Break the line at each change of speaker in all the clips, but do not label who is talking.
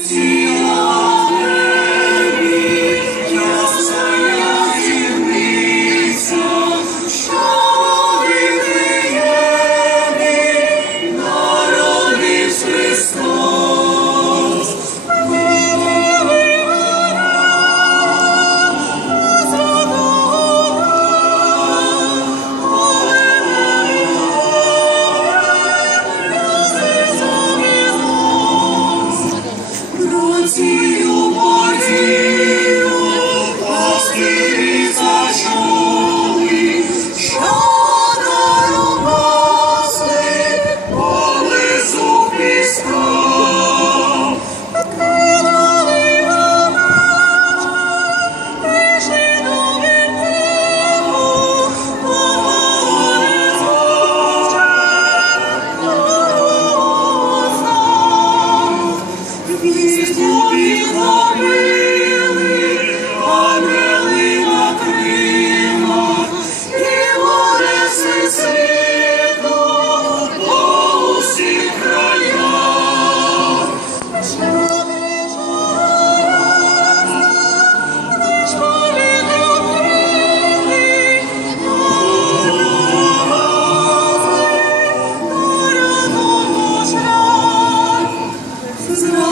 See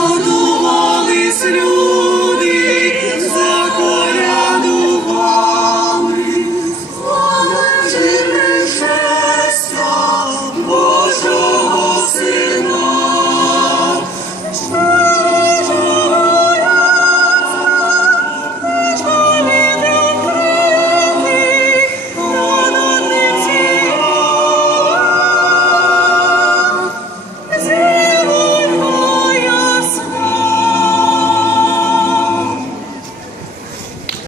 Зрадувались люди.